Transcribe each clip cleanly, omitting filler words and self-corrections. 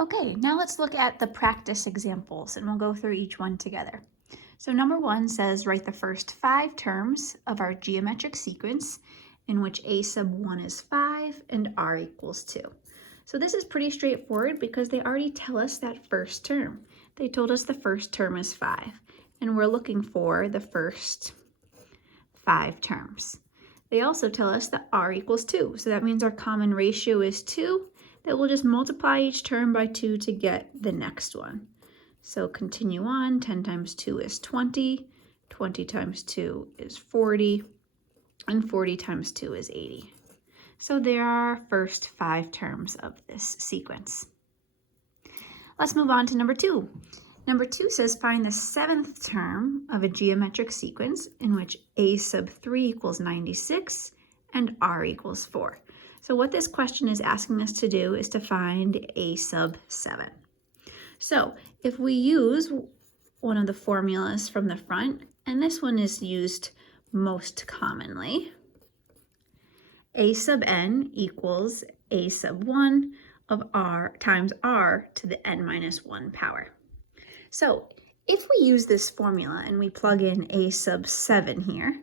Okay, now let's look at the practice examples and we'll go through each one together. So number 1 says write the first 5 terms of our geometric sequence in which a sub 1 is 5 and r equals 2. So this is pretty straightforward because they already tell us that first term. They told us the first term is 5 and we're looking for the first 5 terms. They also tell us that r equals 2, so that means our common ratio is 2, that we'll just multiply each term by 2 to get the next one. So continue on, 10 times 2 is 20, 20 times 2 is 40, and 40 times 2 is 80. So there are our first 5 terms of this sequence. Let's move on to number 2. Number 2 says find the 7th term of a geometric sequence in which a sub 3 equals 96 and r equals 4. So what this question is asking us to do is to find a sub 7. So if we use one of the formulas from the front, and this one is used most commonly, a sub n equals a sub 1 of r times r to the n minus 1 power. So if we use this formula and we plug in a sub 7 here,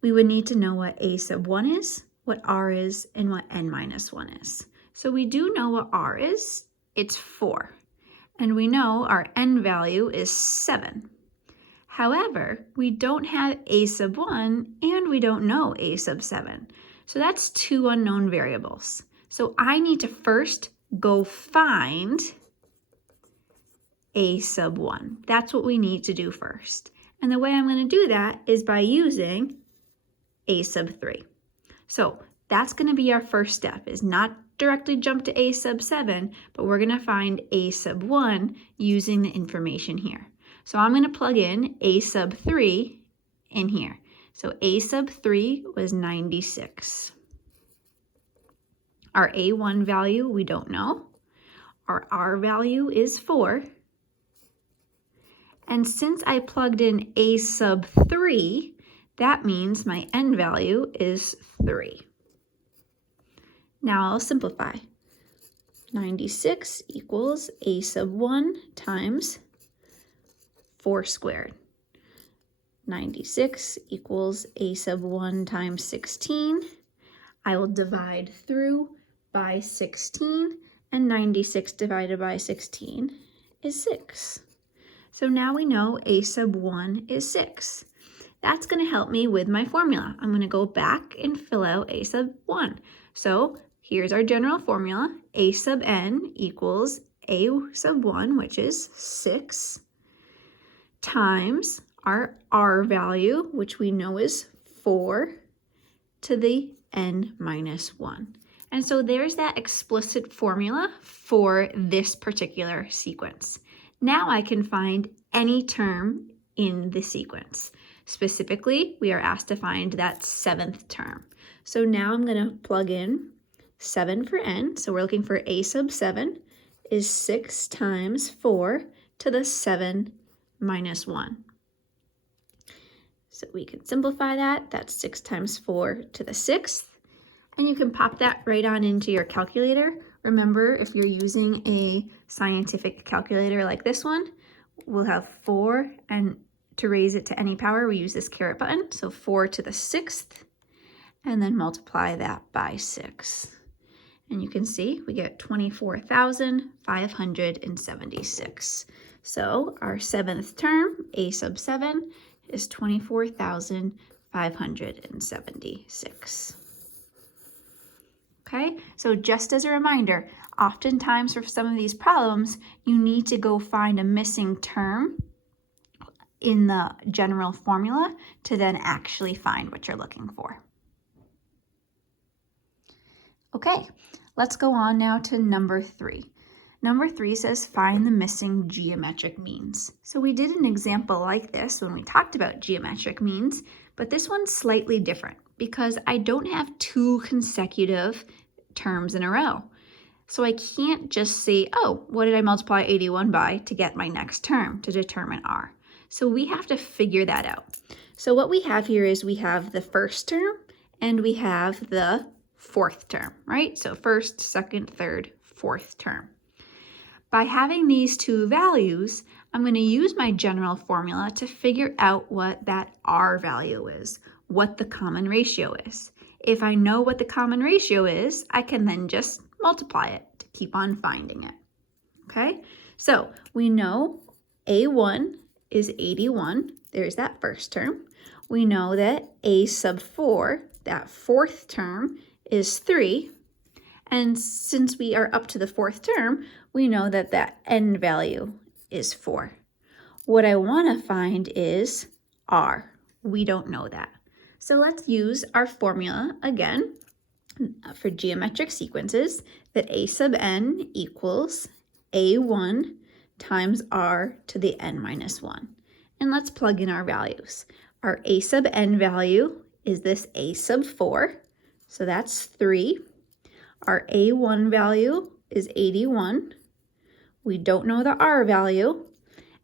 we would need to know what a sub 1 is, what r is, and what n minus 1 is. So we do know what r is, it's 4. And we know our n value is 7. However, we don't have a sub 1 and we don't know a sub 7. So that's 2 unknown variables. So I need to first go find a sub 1. That's what we need to do first. And the way I'm going to do that is by using a sub 3. So that's going to be our first step, is not directly jump to a sub 7, but we're going to find a sub 1 using the information here. So I'm going to plug in a sub 3 in here. So a sub 3 was 96. Our a1 value we don't know. Our r value is 4. And since I plugged in a sub 3, that means my n value is 3. Now I'll simplify. 96 equals a sub 1 times 4 squared. 96 equals a sub 1 times 16. I will divide through by 16, and 96 divided by 16 is 6. So now we know a sub 1 is 6. That's going to help me with my formula. I'm going to go back and fill out a sub 1. So here's our general formula. A sub n equals a sub 1, which is 6, times our r value, which we know is 4, to the n minus 1. And so there's that explicit formula for this particular sequence. Now I can find any term in the sequence. Specifically, we are asked to find that 7th term. So now I'm going to plug in 7 for n. So we're looking for a sub 7 is 6 times 4 to the 7 minus 1. So we can simplify that. That's 6 times 4 to the 6th. And you can pop that right on into your calculator. Remember, if you're using a scientific calculator like this one, we'll have 4, and to raise it to any power, we use this caret button. So 4 to the 6th, and then multiply that by 6. And you can see we get 24,576. So our 7th term, a sub 7, is 24,576. Okay, so just as a reminder, oftentimes for some of these problems, you need to go find a missing term in the general formula to then actually find what you're looking for. Okay, let's go on now to number 3. Number 3 says find the missing geometric means. So we did an example like this when we talked about geometric means, but this one's slightly different because I don't have 2 consecutive terms in a row. So I can't just say, oh, what did I multiply 81 by to get my next term to determine r? So we have to figure that out. So what we have here is we have the first term and we have the 4th term, right? So first, second, third, 4th term. by having these two values, I'm going to use my general formula to figure out what that R value is, what the common ratio is. If I know what the common ratio is, I can then just multiply it to keep on finding it. Okay, so we know A1 is 81. There's that first term. We know that A sub 4, that fourth term, is 3. And since we are up to the fourth term, we know that that n value is 4. What I want to find is R. We don't know that. So let's use our formula again for geometric sequences, that A sub n equals A1 times R to the n minus 1. And let's plug in our values. Our A sub n value is this A sub 4, so that's 3. Our A1 value is 81. We don't know the R value.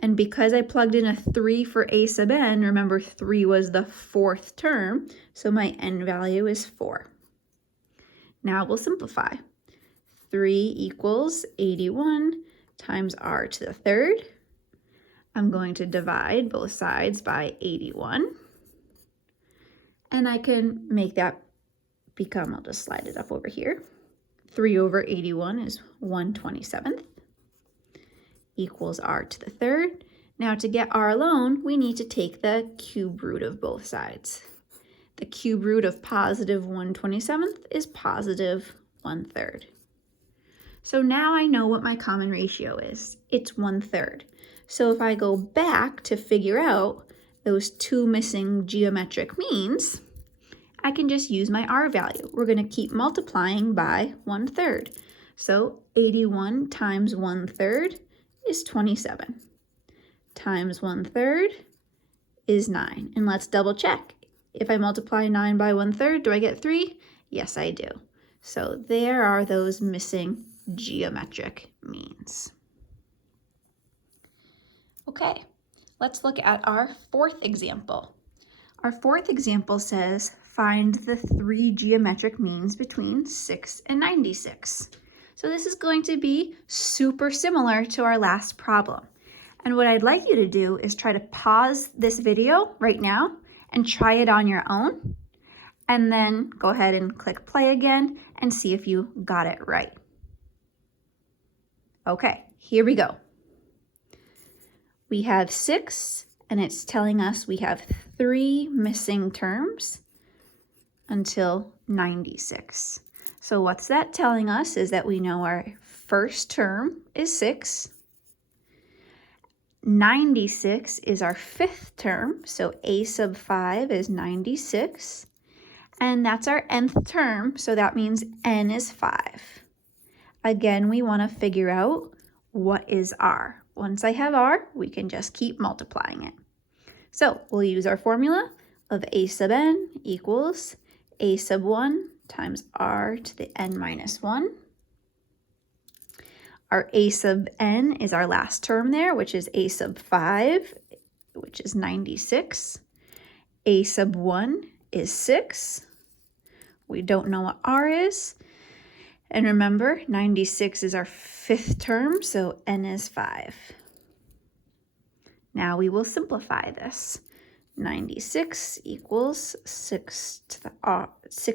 And because I plugged in a 3 for A sub n, remember 3 was the fourth term, so my n value is 4. Now we'll simplify. 3 equals 81 times R to the third. I'm going to divide both sides by 81. And I can make that become, I'll just slide it up over here. 3 over 81 is 1/27 equals R to the third. Now to get R alone, we need to take the cube root of both sides. The cube root of positive 1/27 is positive 1/3. So now I know what my common ratio is. It's 1/3. So if I go back to figure out those two missing geometric means, I can just use my R value. We're going to keep multiplying by 1/3. So 81 times 1/3 is 27. Times 1/3 is 9. And let's double check. If I multiply 9 by 1/3, do I get 3? Yes, I do. So there are those missing geometric means. Okay, let's look at our fourth example. Our fourth example says, find the 3 geometric means between 6 and 96. So this is going to be super similar to our last problem. And what I'd like you to do is try to pause this video right now and try it on your own. And then go ahead and click play again and see if you got it right. Okay, here we go. We have 6, and it's telling us we have 3 missing terms until 96. So what's that telling us is that we know our first term is 6. 96 is our fifth term, so A sub 5 is 96. And that's our nth term, so that means n is 5. Again, we want to figure out what is R. Once I have R, we can just keep multiplying it. So we'll use our formula of A sub n equals A sub 1 times R to the n minus 1. Our A sub n is our last term there, which is A sub 5, which is 96. A sub 1 is 6. We don't know what R is. And remember, 96 is our fifth term, so n is 5. Now we will simplify this. 96 equals 6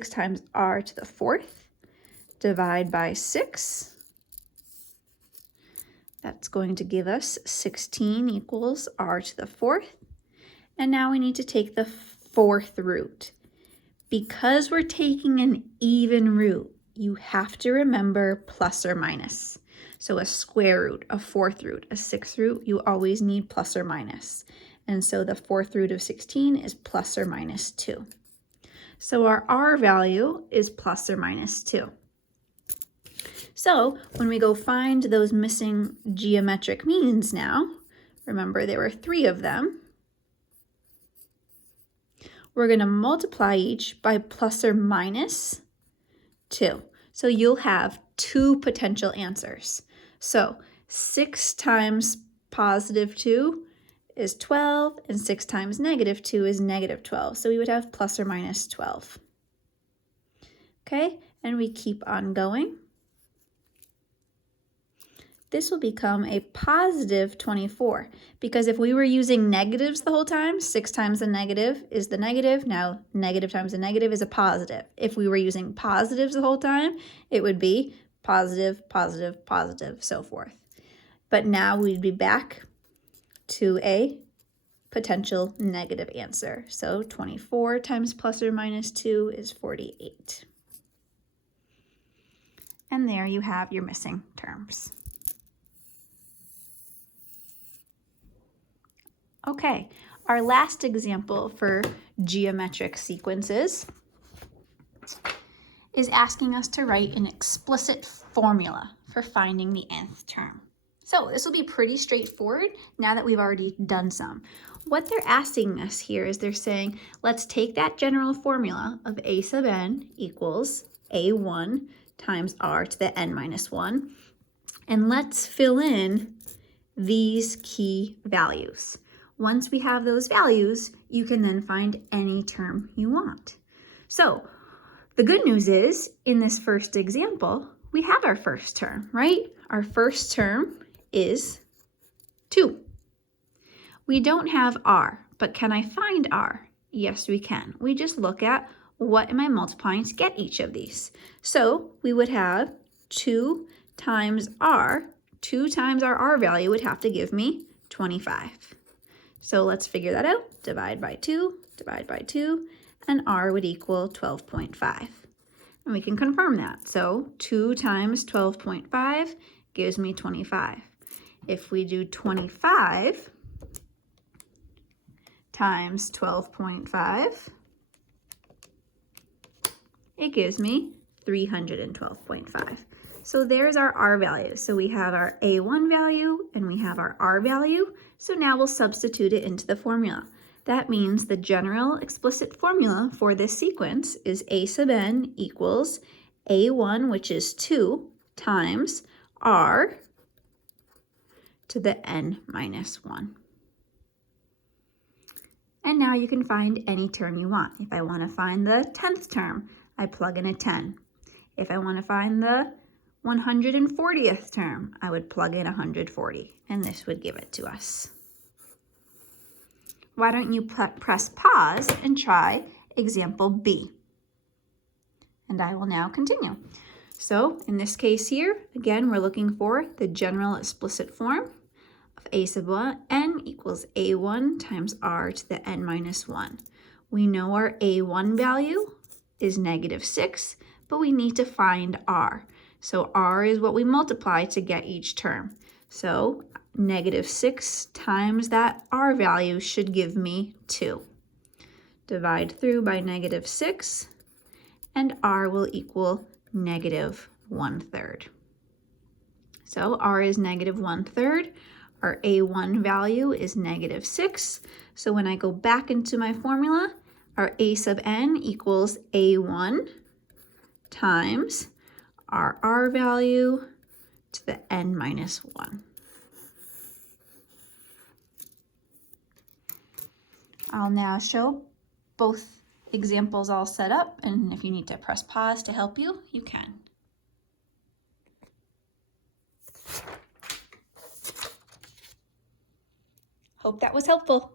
times R to the fourth. Divide by 6. That's going to give us 16 equals R to the fourth. And now we need to take the fourth root. Because we're taking an even root, you have to remember plus or minus. So a square root, a fourth root, a sixth root, you always need plus or minus. And so the fourth root of 16 is plus or minus 2. So our R value is plus or minus 2. So when we go find those missing geometric means now, remember there were 3 of them, we're going to multiply each by plus or minus 2. So you'll have 2 potential answers. So 6 times positive 2 is 12, and 6 times negative 2 is negative 12. So we would have plus or minus 12. Okay, and we keep on going. this will become a positive 24, because if we were using negatives the whole time, 6 times the negative is the negative. Now negative times the negative is a positive. If we were using positives the whole time, it would be positive, positive, positive, so forth. But now we'd be back to a potential negative answer. So 24 times plus or minus 2 is 48. And there you have your missing terms. Okay, our last example for geometric sequences is asking us to write an explicit formula for finding the nth term. So this will be pretty straightforward now that we've already done some. What they're asking us here is they're saying, let's take that general formula of a sub n equals a1 times r to the n minus 1, and let's fill in these key values. Once we have those values, you can then find any term you want. So the good news is, in this first example, we have our first term, right? Our first term is 2. We don't have r, but can I find r? Yes, we can. We just look at what am I multiplying to get each of these. So we would have 2 times r. 2 times our r value would have to give me 25. So let's figure that out. Divide by 2, and r would equal 12.5. And we can confirm that. So 2 times 12.5 gives me 25. If we do 25 times 12.5, it gives me 312.5. So there's our r value. So we have our a1 value and we have our r value. So now we'll substitute it into the formula. That means the general explicit formula for this sequence is a sub n equals a1, which is 2, times r to the n minus 1. And now you can find any term you want. If I want to find the 10th term, I plug in a 10. If I want to find the 140th term, I would plug in 140, and this would give it to us. Why don't you press pause and try example B? And I will now continue. So in this case here, again, we're looking for the general explicit form of a sub n equals a1 times r to the n minus 1. We know our a1 value is -6, but we need to find r. So r is what we multiply to get each term. So -6 times that r value should give me 2. Divide through by -6, and r will equal -1/3. So r is -1/3. Our a1 value is -6. So when I go back into my formula, our a sub n equals a1 times our r value to the n minus 1. I'll now show both examples all set up, and if you need to press pause to help you, you can. Hope that was helpful.